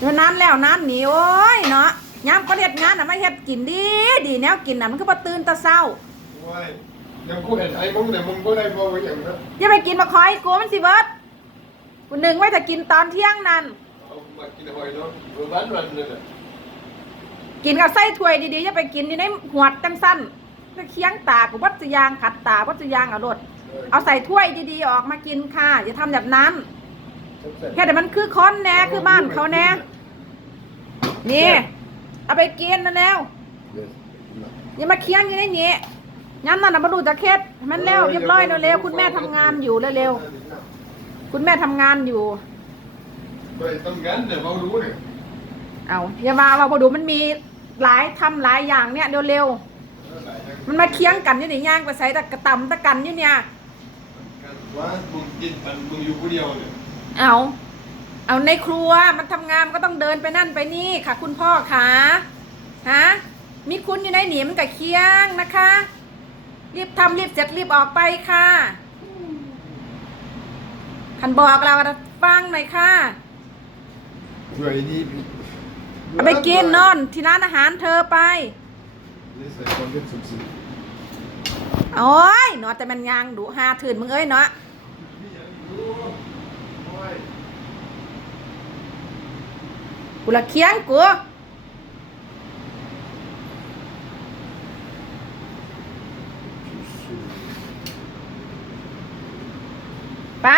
อยู่นั้นแล้วนั้นหนีโอ้ยเนาะย้ำก็เฮ็ดงานน่ะไม่เฮ็ดกินดีดีแนวกินน่ะมันก็บ่ตื่นแตะเช้าโอ้ยยังกูเห็นไอ้มึงเนี่ยมึงก็ได้บอกว่าอย่างนั้นอย่าไปกินมาคอยกูมันสิเบิดกูหนึ่งไว้ถ้ากินตอนเที่ยงนั่นเอามากินหอยเนาะวันวันนึงอะกินกับไส้ถ้วยดีๆอย่าไปกินอยู่ในหวดจังสั้นจะเคียงตากูวัดจะยางขัดตาวัดจะยางเอารดเอาใส่ถ้วยดีๆออกมากินค่ะอย่าทำแบบนั้น แค่แต่มันคือค้อนแน่คือบ้านเขาแน่นี่ เอาไปกินนั่นแล้วอย่ามาเคียงอยู่ในนี้ย้ำนั่นนะมาดูจะเคสมันแล้วเรียบร้อยเร็วๆคุณแม่ทำงานอยู่เร็วๆคุณแม่ทำงานอยู่ไปต้องงั้นเนี่ยเรารู้เนี่ยเอาอย่ามาเราพอดูมันมีหลายทำหลายอย่างเนี่ยเร็วๆมันมาเคียงกันอยู่ในย่างไปใส่ตะกระตำตะกันอยู่เนี่ยว่ามึงกินมันมึงอยู่คนเดียวเนี่ย เอา เอาในครัวมันทำงานมันก็ต้องเดินไปนั่นไปนี่ค่ะ คุณพ่อค่ะฮะมีคุณอยู่ในหนีมกับเคียงนะคะ รีบทำรีบเสร็จรีบออกไปค่ะคันบอกเราฟังหน่อยค่ะช่วยดีเอาไปกินนอนที่ร้านอาหารเธอไปเล่นสุดสิโอ้ยเนาะแต่มันยางดุหาถืนมึงเอ้ยเนาะ กูละเคียงกูไป